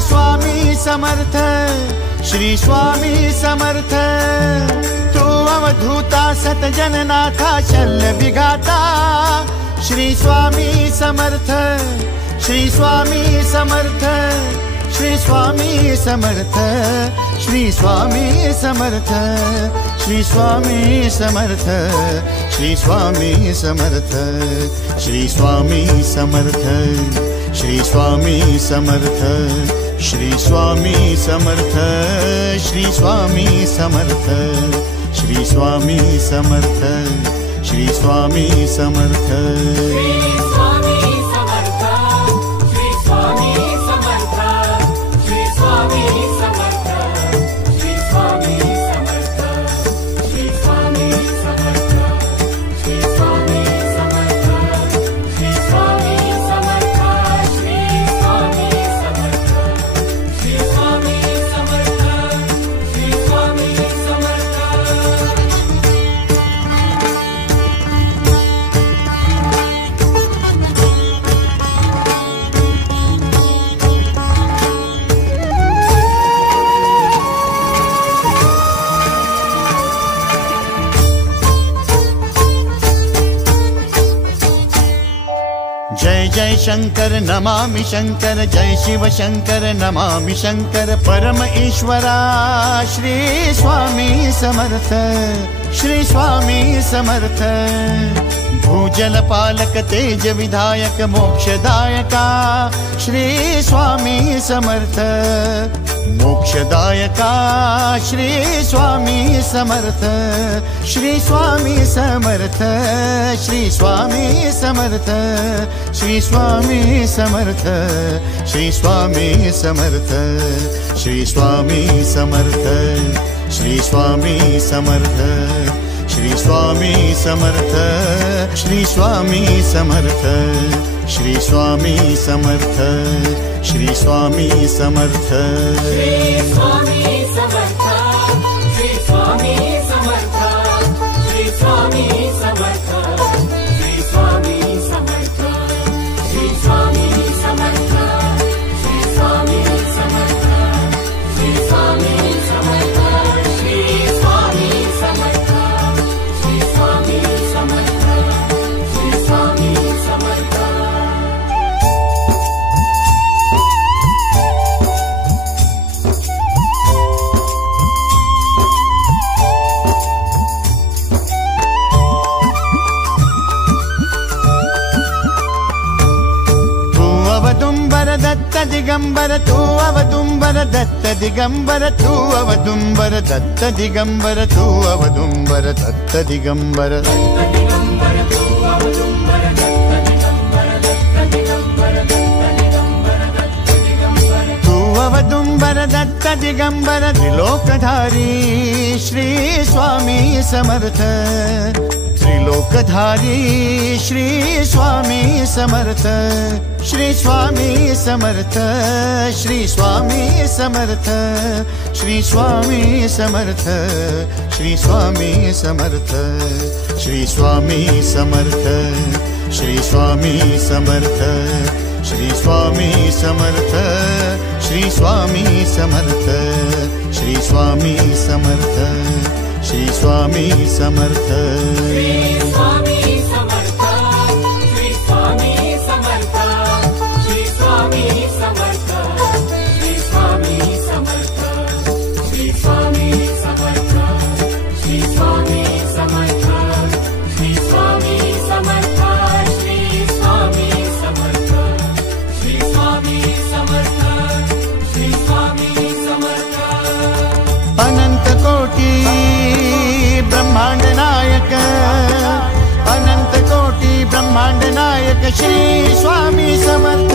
स्वामी समर्थ, श्री स्वामी समर्थ। तू अवधूता सतजननाथा शल्य विघाता, श्री स्वामी समर्थ, श्री स्वामी समर्थ, श्री स्वामी समर्थ, श्री स्वामी समर्थ, श्री स्वामी समर्थ, श्री स्वामी समर्थ, श्री स्वामी समर्थ, श्री स्वामी समर्थ, श्री स्वामी समर्थ, श्री स्वामी समर्थ, श्री स्वामी समर्थ, श्री स्वामी समर्थ। जय जय शंकर नमामि शंकर, जय शिव शंकर नमामि शंकर। परम ईश्वरा श्री स्वामी समर्थ, श्री स्वामी समर्थ। भूजल पालक तेज विधायक मोक्षदायका, श्री स्वामी समर्थ। मोक्षदायका श्री स्वामी समर्थ, श्री स्वामी समर्थ, श्री स्वामी समर्थ, श्री स्वामी समर्थ, श्री स्वामी समर्थ, श्री स्वामी समर्थ, श्री स्वामी समर्थ, श्री स्वामी समर्थ, श्री स्वामी समर्थ, श्री स्वामी समर्थ, श्री स्वामी समर्थ। श्री स्वामी समर्थ, श्री स्वामी समर्थ, श्री स्वामी समर्थ, श्री स्वामी समर्थ, श्री स्वामी समर्थ, श्री स्वामी समर्थ, श्री स्वामी समर्थ, श्री स्वामी समर्थ, श्री स्वामी समर्थ, श्री स्वामी समर्थ। अवदुम्बर दत्त दिगंबर, तू अवदुम्बर दत्त दिगंबर, तू अवदुम्बर दत्त दिगंबर, तू अवदुम्बर दत्त दिगंबर। तू अवदुम्बर दत्त दिगंबर, त्रिलोकधारी श्री स्वामी समर्थ। त्रिलोकधारी श्री स्वामी समर्थ, श्री स्वामी समर्थ, श्री स्वामी समर्थ, श्री स्वामी समर्थ, श्री स्वामी समर्थ, श्री स्वामी समर्थ, श्री स्वामी समर्थ, श्री स्वामी समर्थ, श्री स्वामी समर्थ, श्री स्वामी समर्थ, श्री स्वामी समर्थ। श्री स्वामी समर्थ, श्री स्वामी समर्थ, श्री स्वामी समर्थ, श्री स्वामी समर्थ, श्री स्वामी समर्थ, श्री स्वामी समर्थ, श्री स्वामी समर्थ, श्री स्वामी समर्थ, श्री स्वामी समर्थ, श्री स्वामी समर्थ। अनंत कोटि ब्रह्मांड नायक, अनंत कोटि ब्रह्मांड नायक श्री स्वामी समर्थ।